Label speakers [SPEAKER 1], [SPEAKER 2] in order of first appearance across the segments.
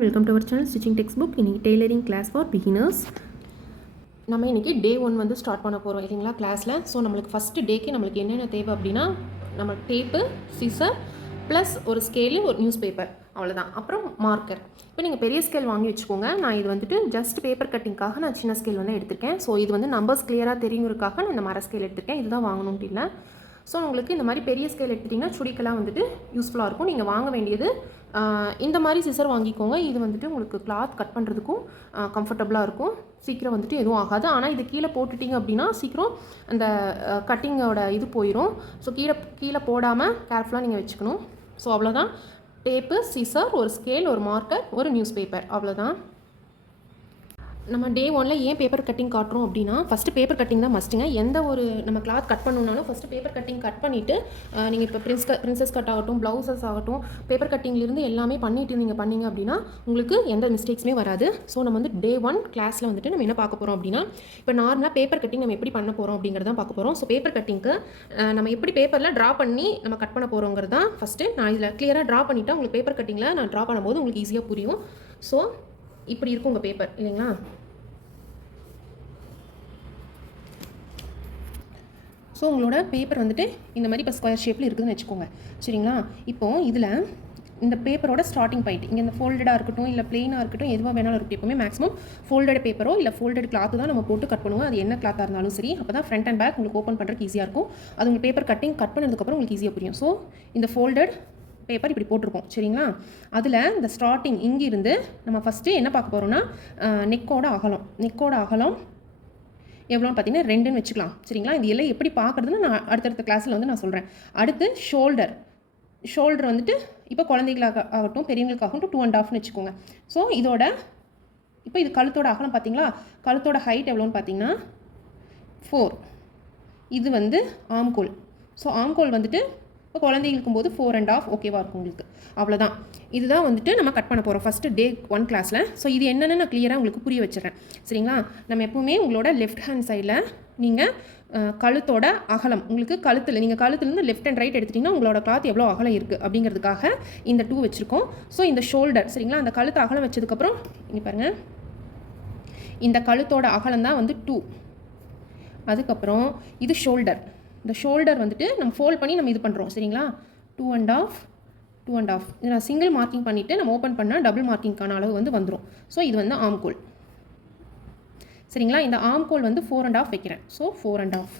[SPEAKER 1] Welcome to our channel stitching text book இன்னைக்கு tailoring class for beginners நம்ம இன்றைக்கி day one வந்து start பண்ண போகிறோம் இல்லைங்களா கிளாஸில் ஸோ நம்மளுக்கு ஃபஸ்ட்டு டேக்கு நம்மளுக்கு என்னென்ன தேவை அப்படின்னா நம்ம டேப்பு சிசர் ப்ளஸ் ஒரு ஸ்கேலு ஒரு நியூஸ் பேப்பர் அவ்வளோதான் அப்புறம் மார்க்கர் இப்போ நீங்கள் பெரிய ஸ்கேல் வாங்கி வச்சுக்கோங்க. நான் இது வந்துட்டு ஜஸ்ட் பேப்பர் கட்டிங்காக நான் சின்ன ஸ்கேல் வந்து எடுத்திருக்கேன். ஸோ இது வந்து நம்பர்ஸ் கிளியராக தெரியுங்கிறதுக்காக நான் இந்த மர ஸ்கேல் எடுத்திருக்கேன். இதுதான் வாங்கணும் இல்லை. ஸோ உங்களுக்கு இந்த மாதிரி பெரிய ஸ்கேல் எடுத்துட்டிங்கன்னா சுடிக்கெல்லாம் வந்துட்டு யூஸ்ஃபுல்லாக இருக்கும். நீங்கள் வாங்க வேண்டியது இந்த மாதிரி சிசர் வாங்கிக்கோங்க. இது வந்துட்டு உங்களுக்கு கிளாத் கட் பண்ணுறதுக்கும் கம்ஃபர்டபுளாக இருக்கும். சீக்கிரம் வந்துட்டு எதுவும் ஆகாது. ஆனால் இது கீழே போட்டுட்டிங்க அப்படின்னா சீக்கிரம் அந்த கட்டிங்கோட இது போயிடும் ஸோ கீழே கீழே போடாமல் கேர்ஃபுல்லாக நீங்கள் வச்சுக்கணும். ஸோ அவ்வளோதான் டேப்பு சிசர் ஒரு ஸ்கேல் ஒரு மார்க்கர் ஒரு நியூஸ் பேப்பர் அவ்வளோதான் நம்ம டே ஒனில் ஏன் பேப்பர் கட்டிங் காட்டுறோம் அப்படின்னா ஃபஸ்ட்டு பேப்பர் கட்டிங் தான் மஸ்ட்டுங்க எந்த ஒரு நம்ம கிளாத் கட் பண்ணணும்னாலும் ஃபஸ்ட்டு பேப்பர் கட்டிங் கட் பண்ணிவிட்டு நீங்கள் இப்போ பிரின்ஸ் பிரின்சஸ் கட் ஆகட்டும் ப்ளவுசஸ் ஆகட்டும் பேப்பர் கட்டிங்லேருந்து எல்லாமே பண்ணிவிட்டு நீங்கள் பண்ணீங்க அப்படின்னா உங்களுக்கு எந்த மிஸ்டேக்ஸுமே வராது. ஸோ நம்ம வந்து டே ஒன் கிளாஸில் வந்துட்டு நம்ம என்ன பார்க்க போகிறோம் அப்படின்னா இப்போ நார்மலாக பேப்பர் கட்டிங் நம்ம எப்படி பண்ண போகிறோம் அப்படிங்கிறத பார்க்க போகிறோம் ஸோ பேப்பர் கட்டிங்க்கு நம்ம எப்படி பேப்பரில் ட்ரா பண்ணி நம்ம கட் பண்ண போகிறோங்கிறது தான் ஃபஸ்ட்டு நான் இதில் கிளியராக ட்ரா பண்ணிவிட்டு உங்களுக்கு பேப்பர் கட்டிங்கில் நான் ட்ரா பண்ணும்போது உங்களுக்கு ஈஸியாக புரியும். ஸோ இப்படி இருக்கும் உங்கள் பேப்பர் இல்லைங்களா? ஸோ உங்களோட பேப்பர் வந்துட்டு இந்த மாதிரி இப்போ ஸ்கொயர் ஷேப்பில் இருக்குதுன்னு வச்சுக்கோங்க. சரிங்களா? இப்போது இதில் இந்த பேப்பரோட ஸ்டார்டிங் பாயிண்ட் இங்கே இந்த ஃபோல்டடாக இருக்கட்டும் இல்லை பிளெயினாக இருக்கட்டும் எதுவாக வேணாலும் இருக்கட்டும் எப்பவுமே மேக்ஸிமம் ஃபோல்டட் பேப்பரோ இல்லை ஃபோல்டட் கிளாத்து தான் நம்ம போட்டு கட் பண்ணுவோம். அது என்ன கிளாத்தாக இருந்தாலும் சரி அப்போ தான் ஃப்ரண்ட் அண்ட் பேக் உங்களுக்கு ஓப்பன் பண்ணுறதுக்கு ஈஸியாக இருக்கும். அது உங்களுக்கு பேப்பர் கட்டிங் கட் பண்ணதுக்கப்புறம் உங்களுக்கு ஈஸியாக புரியும். ஸோ இந்த ஃபோல்டட் பேப்பர் இப்படி போட்டிருக்கோம் சரிங்களா? அதில் இந்த ஸ்டார்டிங் இங்கிருந்து நம்ம ஃபஸ்ட்டு என்ன பார்க்க போகிறோம்னா நெக்கோட அகலம். நெக்கோட அகலம் எவ்வளோன்னு பார்த்தீங்கன்னா ரெண்டுன்னு வச்சுக்கலாம் சரிங்களா? இது எல்லாம் எப்படி பார்க்குறதுன்னு நான் அடுத்தடுத்த கிளாஸில் வந்து நான் சொல்கிறேன் அடுத்து ஷோல்டர் ஷோல்டர் வந்துட்டு இப்போ குழந்தைகளாக ஆகட்டும் பெரியவங்களுக்காகட்டும் டூ அண்ட் ஆஃப்னு வச்சுக்கோங்க. ஸோ இதோட இப்போ இது கழுத்தோட அகலம் பார்த்தீங்களா? கழுத்தோட ஹைட் எவ்வளோன்னு பார்த்தீங்கன்னா ஃபோர் இது வந்து ஆம்கோல். ஸோ ஆம்கோல் வந்துட்டு இப்போ குழந்தைகளுக்கும் போது ஃபோர் அண்ட் ஆஃப் ஓகேவாக இருக்கும் உங்களுக்கு. அவ்வளோதான் இதுதான் வந்துட்டு நம்ம கட் பண்ண போகிறோம் ஃபஸ்ட்டு டே ஒன் கிளாஸில் ஸோ இது என்னென்னு நான் கிளியராக உங்களுக்கு புரிய வச்சிடுறேன். சரிங்களா? நம்ம எப்போவுமே உங்களோட லெஃப்ட் ஹேண்ட் சைடில் நீங்கள் கழுத்தோட அகலம் உங்களுக்கு கழுத்தில் நீங்கள் கழுத்துலேருந்து லெஃப்ட் அண்ட் ரைட் எடுத்துட்டிங்கன்னா உங்களோட கிளாத் எவ்வளோ அகலம் இருக்குது அப்படிங்கிறதுக்காக இந்த டூ வச்சுருக்கோம். ஸோ இந்த ஷோல்டர் சரிங்களா? அந்த கழுத்து அகலம் வச்சதுக்கப்புறம் இங்கே பாருங்கள் இந்த கழுத்தோட அகலம் தான் வந்து டூ அதுக்கப்புறம் இது ஷோல்டர் இந்த ஷோல்டர் வந்துட்டு நம்ம ஃபோல்ட் பண்ணி நம்ம இது பண்ணுறோம் சரிங்களா? Two and half two and half இது நான் சிங்கிள் மார்க்கிங் பண்ணிவிட்டு நம்ம ஓப்பன் பண்ணால் டபுள் மார்க்கிங்க்கான அளவு வந்து வந்துடும் ஸோ இது வந்து ஆம்கோல் சரிங்களா? இந்த ஆம்கோல் வந்து ஃபோர் அண்ட் ஆஃப் வைக்கிறேன். ஸோ ஃபோர் அண்ட் ஆஃப்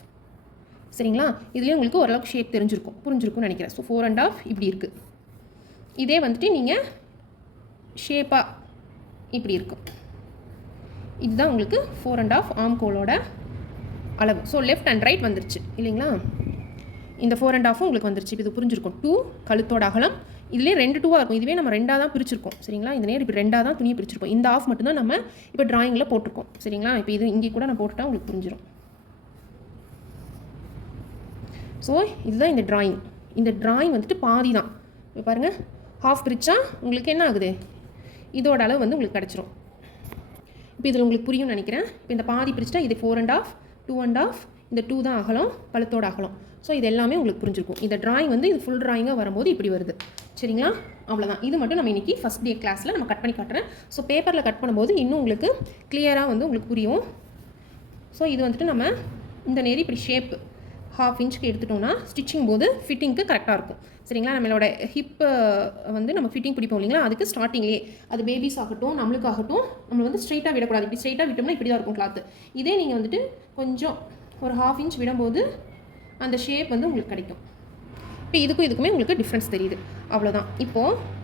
[SPEAKER 1] சரிங்களா? இதுலேயே உங்களுக்கு ஓரளவுக்கு ஷேப் தெரிஞ்சிருக்கும். புரிஞ்சிருக்கும்னு நினைக்கிறேன். ஸோ ஃபோர் அண்ட் ஆஃப் இப்படி இருக்குது இதே வந்துட்டு நீங்கள் ஷேப்பாக இப்படி இருக்கும். இதுதான் உங்களுக்கு ஃபோர் அண்ட் ஆஃப் ஆம்கோலோட அளவு. ஸோ லெஃப்ட் அண்ட் ரைட் வந்துருச்சு. இல்லைங்களா? இந்த ஃபோர் அண்ட் ஆஃபும் உங்களுக்கு வந்துருச்சு. இப்போ இது புரிஞ்சிருக்கும். டூ கழுத்தோட அகலம். இதுலேயே ரெண்டு டூவாக இருக்கும். இதுவே நம்ம ரெண்டாக தான் பிரிச்சிருக்கோம். சரிங்களா? இந்த நேரம் இப்போ ரெண்டாக தான் துணியை பிரிச்சிருக்கோம் இந்த ஆஃப் மட்டும்தான் நம்ம இப்போ ட்ராயிங்கில் போட்டிருக்கோம். சரிங்களா? இப்போ இது இங்கே கூட நான் போட்டுட்டா உங்களுக்கு புரிஞ்சிடும் ஸோ இதுதான் இந்த ட்ராயிங் இந்த ட்ராயிங் வந்துட்டு பாதி தான். இப்போ பாருங்கள் ஹாஃப் பிரிச்சா உங்களுக்கு என்ன ஆகுது? இதோட அளவு வந்து உங்களுக்கு கிடச்சிரும். இப்போ இதில் உங்களுக்கு புரியும்னு நினைக்கிறேன். இப்போ இந்த பாதி பிரிச்சுட்டா இது four and half two and half இந்த டூ தான் அகலம் பழத்தோட அகலம். ஸோ இது எல்லாமே உங்களுக்கு புரிஞ்சிருக்கும். இந்த டிராயிங் வந்து இது ஃபுல் டிராயிங்காக வரும்போது இப்படி வருது. சரிங்களா? அவ்வளோதான் இது மட்டும் நம்ம இன்றைக்கி ஃபஸ்ட் டே கிளாஸில் நம்ம கட் பண்ணி காட்டுறேன். ஸோ பேப்பரில் கட் பண்ணும்போது இன்னும் உங்களுக்கு கிளியராக வந்து உங்களுக்கு புரியும். ஸோ இது வந்துட்டு நம்ம இந்த நேரி இப்படி ஷேப்பு ஹாஃப் இன்ச்சுக்கு எடுத்துட்டோம்னா ஸ்டிச்சிங் போது ஃபிட்டிங்க்கு கரெக்டாக இருக்கும். சரிங்களா? நம்மளோட ஹிப்பு வந்து நம்ம ஃபிட்டிங் பிடிப்போம் இல்லைங்களா? அதுக்கு ஸ்டார்டிங்லேயே அது பேபிஸ் ஆகட்டும் நம்மளுக்காகட்டும் நம்ம வந்து ஸ்ட்ரைட்டாக விடக்கூடாது. இப்படி ஸ்ட்ரைட்டாக விட்டோம்னா இப்படி தான் இருக்கும் கிளாத்து இதே நீங்கள் வந்துட்டு கொஞ்சம் ஒரு ஹாஃப் இன்ச் விடும்போது அந்த ஷேப் வந்து உங்களுக்கு கிடைக்கும். இப்போ இதுக்கும் இதுக்குமே உங்களுக்கு டிஃப்ரென்ஸ் தெரியுது. அவ்வளோதான் இப்போது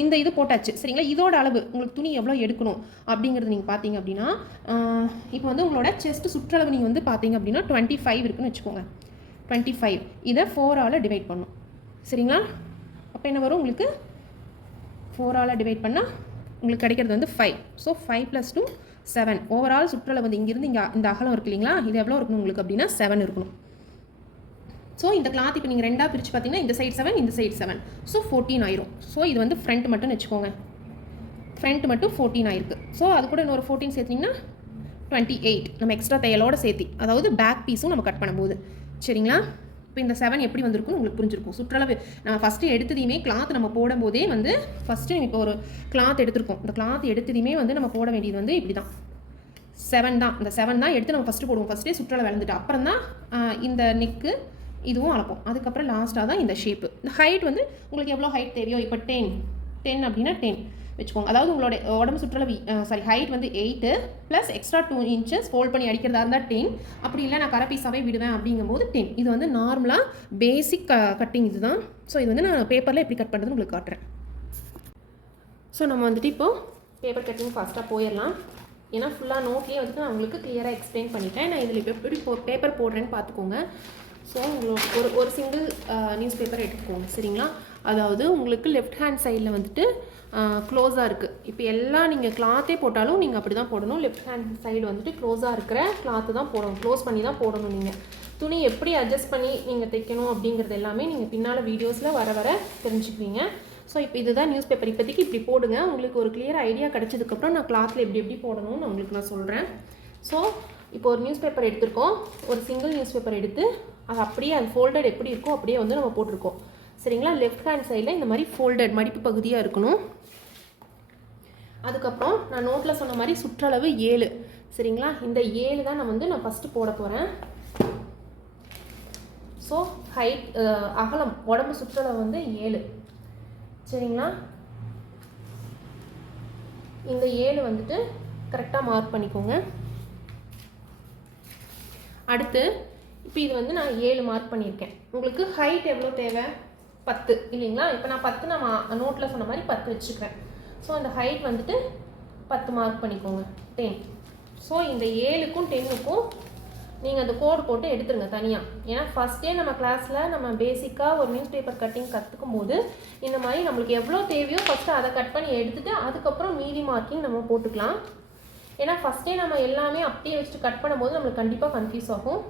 [SPEAKER 1] இந்த இது போட்டாச்சு. சரிங்களா? இதோட அளவு உங்களுக்கு துணி எவ்வளோ எடுக்கணும் அப்படிங்கிறது நீங்கள் பார்த்தீங்க அப்படின்னா இப்போ வந்து உங்களோட செஸ்ட் சுற்றளவு நீங்கள் வந்து பார்த்தீங்க அப்படின்னா டுவெண்ட்டி ஃபைவ் இருக்குன்னு வச்சுக்கோங்க. டுவெண்ட்டி ஃபைவ் இதை ஃபோரால் டிவைட் பண்ணும். சரிங்களா? அப்போ என்ன வரும்? உங்களுக்கு ஃபோரால் டிவைட் பண்ணால் உங்களுக்கு கிடைக்கிறது வந்து five so five plus two seven overall சுற்றுலா வந்து இங்கேருந்து இங்கே இந்த அகலம் இருக்கு இல்லைங்களா? இது எவ்வளோ இருக்கணும் உங்களுக்கு அப்படின்னா செவன் இருக்கணும். ஸோ இந்த கிளாத் இப்போ நீங்கள் ரெண்டாக பிரித்து பார்த்தீங்கன்னா இந்த சைடு செவன் இந்த சைடு செவன் ஸோ ஃபோர்டீன் ஆயிரும். ஸோ இது வந்து ஃப்ரண்ட் மட்டும் வச்சுக்கோங்க. ஃப்ரண்ட் மட்டும் ஃபோர்டீன் ஆயிருக்கு. ஸோ அது கூட இன்னொரு ஃபோர்டீன் சேர்த்திங்கன்னா டுவெண்ட்டி எயிட் நம்ம எக்ஸ்ட்ரா தையலோட சேர்த்தி. அதாவது பேக் பீஸும் நம்ம கட் பண்ணும்போது சரிங்களா? இப்போ இந்த செவன் எப்படி வந்திருக்கும்னு உங்களுக்கு புரிஞ்சிருக்கும். சுற்றளவு நம்ம ஃபஸ்ட்டு எடுத்ததையுமே கிளாத் நம்ம போடும்போதே வந்து ஃபஸ்ட்டு இப்போ ஒரு கிளாத் எடுத்திருக்கோம். இந்த கிளாத் எடுத்ததையுமே வந்து நம்ம போட வேண்டியது வந்து இப்படி தான் செவன் தான். இந்த செவன் தான் எடுத்து நம்ம ஃபஸ்ட்டு போடுவோம். ஃபஸ்ட்டே சுற்றளவு விளந்துட்டு அப்புறம் தான் இந்த நெக்கு இதுவும் அளப்போம். அதுக்கப்புறம் லாஸ்ட்டாக தான் இந்த ஷேப்பு இந்த ஹைட் வந்து உங்களுக்கு எவ்வளோ ஹைட் தேவையோ இப்போ டென் டென் அப்படின்னா டென் வச்சுக்கோங்க. அதாவது உங்களோட உடம்பு சுற்றளவு சாரி ஹைட் வந்து eight plus extra two inches fold பண்ணி அடிக்கிறதா இருந்தால் டென் அப்படி இல்லை நான் கரை பீஸாகவே விடுவேன் அப்படிங்கும்போது டென் இது வந்து நார்மலாக பேசிக் கட்டிங் இது தான் ஸோ இது வந்து நான் பேப்பரில் எப்படி கட் பண்ணுறதுன்னு உங்களுக்கு காட்டுறேன். ஸோ நம்ம வந்துட்டு இப்போது பேப்பர் கட்டிங் ஃபாஸ்ட்டாக போயிடலாம். ஏன்னா ஃபுல்லாக நோட்லேயே வந்துட்டு நான் உங்களுக்கு கிளியராக எக்ஸ்பிளைன் பண்ணிட்டேன். நான் இதில் இப்போ எப்படி போ பேப்பர் போடுறேன்னு பார்த்துக்கோங்க. ஸோ உங்களுக்கு ஒரு ஒரு சிங்கிள் நியூஸ் பேப்பர் எடுத்துக்கோங்க. சரிங்களா? அதாவது உங்களுக்கு லெஃப்ட் ஹேண்ட் சைடில் வந்துட்டு க்ளோஸாக இருக்குது இப்போ எல்லாம் நீங்கள் கிளாத்தே போட்டாலும் நீங்கள் அப்படி தான் போடணும். லெஃப்ட் ஹேண்ட் சைடு வந்துட்டு க்ளோஸாக இருக்கிற கிளாத்து தான் போடணும். க்ளோஸ் பண்ணி தான் போடணும் நீங்கள் துணி எப்படி அட்ஜஸ்ட் பண்ணி நீங்கள் தைக்கணும் அப்படிங்கிறது எல்லாமே நீங்கள் பின்னால் வீடியோஸில் வர வர தெரிஞ்சுக்குவீங்க. ஸோ இப்போ இதுதான் நியூஸ் பேப்பர் இப்போதைக்கு இப்படி போடுங்க. உங்களுக்கு ஒரு கிளியர் ஐடியா கிடச்சதுக்கப்புறம் நான் கிளாத்தில் எப்படி எப்படி போடணும்னு உங்களுக்கு நான் சொல்கிறேன் ஸோ இப்போ ஒரு நியூஸ் பேப்பர் எடுத்திருக்கோம். ஒரு சிங்கிள் நியூஸ் பேப்பர் எடுத்து அது அப்படியே அது ஃபோல்டட் எப்படி இருக்கோ அப்படியே வந்து நம்ம போட்டிருக்கோம். சரிங்களா? லெஃப்ட் ஹேண்ட் சைடில் இந்த மாதிரி ஃபோல்டட் மடிப்பு பகுதியாக இருக்கணும். அதுக்கப்புறம் நான் நோட்டில் சொன்ன மாதிரி சுற்றளவு ஏழு. சரிங்களா? இந்த ஏழு தான் நான் வந்து நான் ஃபஸ்ட்டு போட போகிறேன் ஸோ ஹைட் அகலம் உடம்பு சுற்றளவு வந்து ஏழு. சரிங்களா? இந்த ஏழு வந்துட்டு கரெக்டாக மார்க் பண்ணிக்கோங்க. அடுத்து இப்போ இது வந்து நான் ஏழு மார்க் பண்ணியிருக்கேன். உங்களுக்கு ஹைட் எவ்வளோ தேவை? பத்து இல்லைங்களா? இப்போ நான் பத்து நான் நோட்டில் சொன்ன மாதிரி பத்து வச்சுக்கிறேன். ஸோ அந்த ஹைட் வந்துட்டு பத்து மார்க் பண்ணிக்கோங்க. டென் ஸோ இந்த ஏழுக்கும் டென்னுக்கும் நீங்கள் அந்த கோடு போட்டு எடுத்துருங்க தனியாக ஏன்னா ஃபஸ்ட்டே நம்ம கிளாஸில் நம்ம பேசிக்காக ஒரு நியூஸ் பேப்பர் கட்டிங் கற்றுக்கும் போது இந்த மாதிரி நம்மளுக்கு எவ்வளோ தேவையோ ஃபஸ்ட்டு அதை கட் பண்ணி எடுத்துகிட்டு அதுக்கப்புறம் மீதி மார்க்கிங் நம்ம போட்டுக்கலாம். ஏன்னா ஃபஸ்ட்டே நம்ம எல்லாமே அப்படியே வச்சுட்டு கட் பண்ணும்போது நம்மளுக்கு கண்டிப்பாக கன்ஃபியூஸ் ஆகும்.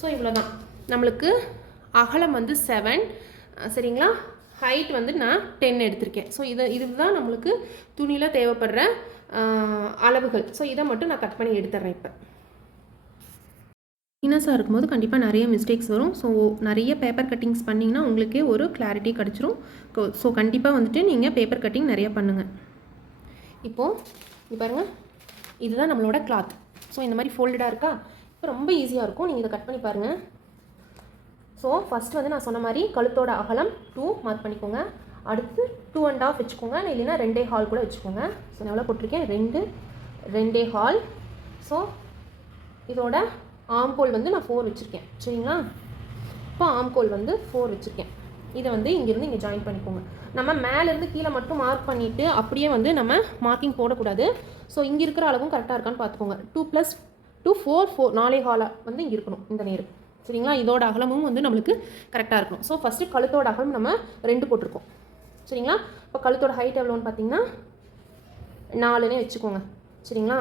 [SPEAKER 1] ஸோ இவ்வளோ தான் நம்மளுக்கு அகலம் வந்து செவன் சரிங்களா? ஹைட் வந்து நான் டென் எடுத்திருக்கேன். ஸோ இதை இதுதான் நம்மளுக்கு துணியில் தேவைப்படுற அளவுகள். ஸோ இதை மட்டும் நான் கட் பண்ணி எடுத்துட்றேன் இப்போ. பிகினர்ஸாக இருக்கும்போது கண்டிப்பாக நிறைய மிஸ்டேக்ஸ் வரும். ஸோ நிறைய பேப்பர் கட்டிங்ஸ் பண்ணிங்கன்னா உங்களுக்கே ஒரு கிளாரிட்டி கிடச்சிரும். ஸோ கண்டிப்பாக வந்துட்டு நீங்கள் பேப்பர் கட்டிங் நிறைய பண்ணுங்கள் இப்போது இது பாருங்கள் இதுதான் நம்மளோட கிளாத் ஸோ இந்த மாதிரி ஃபோல்டடாக இருக்கா? இப்போ ரொம்ப ஈஸியாக இருக்கும். நீங்கள் இதை கட் பண்ணி பாருங்கள் ஸோ ஃபஸ்ட்டு வந்து நான் சொன்ன மாதிரி கழுத்தோட அகலம் டூ மார்க் பண்ணிக்கோங்க. அடுத்து டூ அண்ட் ஆஃப் வச்சுக்கோங்க. இல்லைன்னா ரெண்டே ஹால் கூட வச்சுக்கோங்க. ஸோ நான் எவ்வளோ போட்டிருக்கேன்? ரெண்டு ரெண்டே ஹால். ஸோ இதோட ஆம்கோல் வந்து நான் ஃபோர் வச்சுருக்கேன். சரிங்களா? இப்போ ஆம்கோல் வந்து ஃபோர் வச்சுருக்கேன். இதை வந்து இங்கேருந்து இங்கே ஜாயின் பண்ணிக்கோங்க. நம்ம மேலேருந்து கீழே மட்டும் மார்க் பண்ணிவிட்டு அப்படியே வந்து நம்ம மார்க்கிங் போடக்கூடாது. ஸோ இங்கே இருக்கிற அளவும் கரெக்டாக இருக்கான்னு பார்த்துக்கோங்க. Two plus two four four நாலே ஹாலாக வந்து இங்கே இருக்கணும். இந்த நேரம் சரிங்களா? இதோட அகலமும் வந்து நம்மளுக்கு கரெக்டாக இருக்கும் ஸோ ஃபஸ்ட்டு கழுத்தோட அகலம் நம்ம ரெண்டு போட்டிருக்கோம். சரிங்களா? இப்போ கழுத்தோட ஹைட் எவ்வளோன்னு பார்த்தீங்கன்னா நாலுனே வச்சுக்கோங்க. சரிங்களா?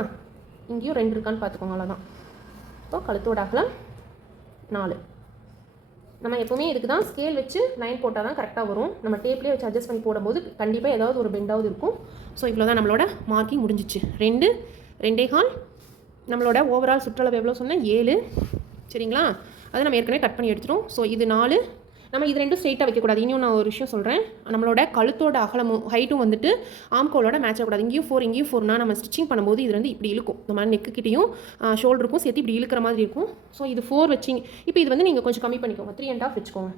[SPEAKER 1] இங்கேயும் ரெண்டு இருக்கான்னு பார்த்துக்கோங்க அவ்வளோதான் இப்போ கழுத்தோட அகலம் நாலு. நம்ம எப்போவுமே இதுக்கு தான் ஸ்கேல் வச்சு லைன் போட்டால் தான் கரெக்டாக வரும். நம்ம டேப்லேயே வச்சு அட்ஜஸ்ட் பண்ணி போடும்போது கண்டிப்பாக ஏதாவது ஒரு பெண்டாவது இருக்கும். ஸோ இவ்வளோ தான் நம்மளோட மார்க்கிங் முடிஞ்சிச்சு. ரெண்டு ரெண்டே கால். நம்மளோட ஓவரால் சுற்றளவு எவ்வளோ சொன்னேன்? ஏழு. சரிங்களா? அதை நம்ம ஏற்கனவே கட் பண்ணி எடுத்துட்டோம். ஸோ இது நாலு. நம்ம இது ரெண்டும் ஸ்ட்ரெயிட்டாக வைக்கக்கூடாது. இன்னும் நான் ஒரு விஷயம் சொல்கிறேன் நம்மளோட கழுத்தோட அகலமும் ஹைட்டும் வந்துட்டு ஆம்கோலோட மேட்ச் ஆகக்கூடாது. இங்கேயும் ஃபோர் இங்கேயும் ஃபோர்னா நம்ம ஸ்டிச்சிங் பண்ணும்போது இது வந்து இப்படி இழுக்கும். இந்த மாதிரி நெக்குக்கிட்டையும் ஷோல்டருக்கும் சேர்த்து இப்படி இழுக்கிற மாதிரி இருக்கும். ஸோ இது ஃபோர் வச்சிங்க இப்போ இது வந்து நீங்கள் கொஞ்சம் கம்மி பண்ணிக்கோங்க. த்ரீ அண்ட் ஆஃப் வச்சுக்கோங்க.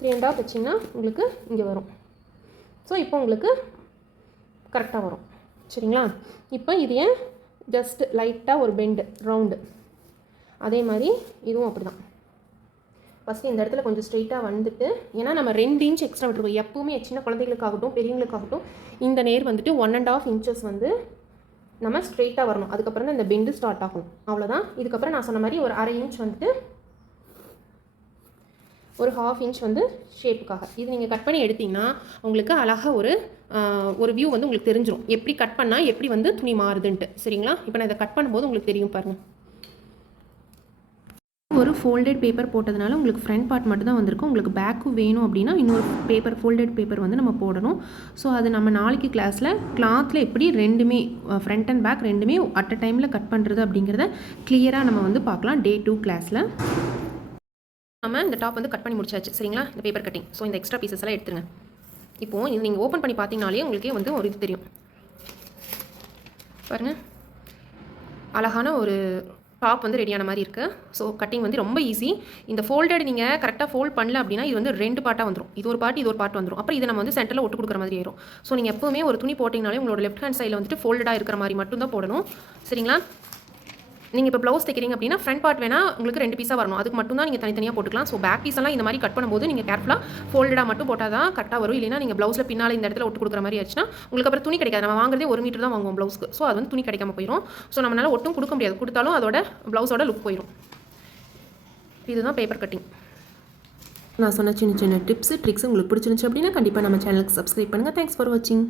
[SPEAKER 1] த்ரீ அண்ட் ஆஃப் வச்சிங்கன்னா உங்களுக்கு இங்கே வரும். ஸோ இப்போ உங்களுக்கு கரெக்டாக வரும். சரிங்களா? இப்போ இது ஏன் ஜஸ்ட் லைட்டாக ஒரு பெண்டு ரவுண்டு அதே மாதிரி இதுவும் அப்படி தான் ஃபஸ்ட்டு இந்த இடத்துல கொஞ்சம் ஸ்ட்ரெயிட்டாக வந்துட்டு ஏன்னா நம்ம ரெண்டு இன்ச் எக்ஸ்ட்ரா விட்டுருக்கோம். எப்பவுமே சின்ன குழந்தைகளுக்காகட்டும் பெரியவங்களுக்காகட்டும் இந்த நேர் வந்துட்டு ஒன் அண்ட் ஆஃப் இன்ச்சஸ் வந்து நம்ம ஸ்ட்ரெயிட்டாக வரணும். அதுக்கப்புறம் தான் இந்த பெண்டு ஸ்டார்ட் ஆகும் அவ்வளோதான் இதுக்கப்புறம் நான் சொன்ன மாதிரி ஒரு அரை இன்ச் வந்துட்டு ஒரு ஹாஃப் இன்ச் வந்து ஷேப்புக்காக இது நீங்கள் கட் பண்ணி எடுத்திங்கன்னா உங்களுக்கு அழகாக ஒரு ஒரு வியூ வந்து உங்களுக்கு தெரிஞ்சிடும் எப்படி கட் பண்ணால் எப்படி வந்து துணி மாறுதுன்ட்டு. சரிங்களா? இப்போ நான் இதை கட் பண்ணும்போது உங்களுக்கு தெரியும் பாருங்கள் ஒரு ஃபோல்டட் பேப்பர் போட்டதுனால உங்களுக்கு ஃப்ரண்ட் பார்ட் மட்டும் தான் வந்திருக்கும். உங்களுக்கு பேக்கும் வேணும் அப்படின்னா இன்னொரு பேப்பர் ஃபோல்டட் பேப்பர் வந்து நம்ம போடணும். ஸோ அது நம்ம நாளைக்கு கிளாஸில் கிளாத்தில் எப்படி ரெண்டுமே ஃப்ரண்ட் அண்ட் பேக் ரெண்டுமே அட் அ டைமில் கட் பண்ணுறது அப்படிங்கிறத கிளியராக நம்ம வந்து பார்க்கலாம் டே டூ கிளாஸில் நம்ம இந்த டாப் வந்து கட் பண்ணி முடிச்சாச்சு. சரிங்களா? இந்த பேப்பர் கட்டிங் ஸோ இந்த எக்ஸ்ட்ரா பீசஸ் எல்லாம் எடுத்துருங்க. இப்போது இது நீங்கள் ஓப்பன் பண்ணி பார்த்தீங்கனாலே உங்களுக்கே வந்து ஒரு இது தெரியும். பாருங்கள் அழகான ஒரு டாப் வந்து ரெடியான மாதிரி இருக்குது ஸோ கட்டிங் வந்து ரொம்ப ஈஸி இந்த ஃபோல்டட் நீங்கள் கரெக்டாக ஃபோல்ட் பண்ணல அப்படின்னா இது வந்து ரெண்டு பார்ட்டாக வந்துடும் இது ஒரு பாட்டு இது ஒரு பார்ட் வந்துடும் அப்புறம் இதை நம்ம வந்து சென்டரில் ஒட்டு கொடுக்குற மாதிரி ஆயிரும். ஸோ நீங்கள் எப்போவுமே ஒரு துணி போட்டிங்கனாலே உங்களோட லெஃப்ட் ஹேண்ட் சைடில் வந்துட்டு ஃபோல்டாக இருக்கிற மாதிரி மட்டும் தான் போடணும். சரிங்களா? நீங்கள் இப்போ ப்ளவுஸ் தைக்கிறீங்க அப்படின்னா ஃப்ரண்ட் பார்ட் வேணால் உங்களுக்கு ரெண்டு பீஸாக வரணும். அதுக்கு மட்டும் தான் நீங்கள் தனித்தனியாக போட்டுக்கலாம். ஸோ பேக் பீஸ் எல்லாம் இந்த மாதிரி கட் பண்ணும்போது நீங்கள் கேர்ஃபுல்லாக ஃபோல்டடாக மட்டும் போட்டால் தான் கரெக்டாக வரும். இல்லைனா நீங்கள் ப்ளவுஸில் பின்னால் இந்த இடத்துல ஒட்டு கொடுக்குற மாதிரி ஆச்சுன்னா உங்களுக்கு அப்புறம் துணி கிடைக்காது. நம்ம வாங்குறதே ஒரு மீட்டர் தான் வாங்குவோம் ப்ளவுஸ்க்கு ஸோ அது வந்து துணி கிடைக்காம போயிடும் ஸோ நம்மளால ஒட்டும் கொடுக்க முடியாது. கொடுத்தாலும் அதோட ப்ளவுஸோட லுக் போயிடும் இதுதான் பேப்பர் கட்டிங்
[SPEAKER 2] நான் சொன்ன சின்ன சின்ன டிப்ஸு ட்ரிக்ஸ் உங்களுக்கு பிடிச்சிருந்துச்சு அப்படின்னா கண்டிப்பாக நம்ம சேனலுக்கு சப்ஸ்கிரைப் பண்ணுங்கள் தேங்க்ஸ் ஃபார் வாட்சிங்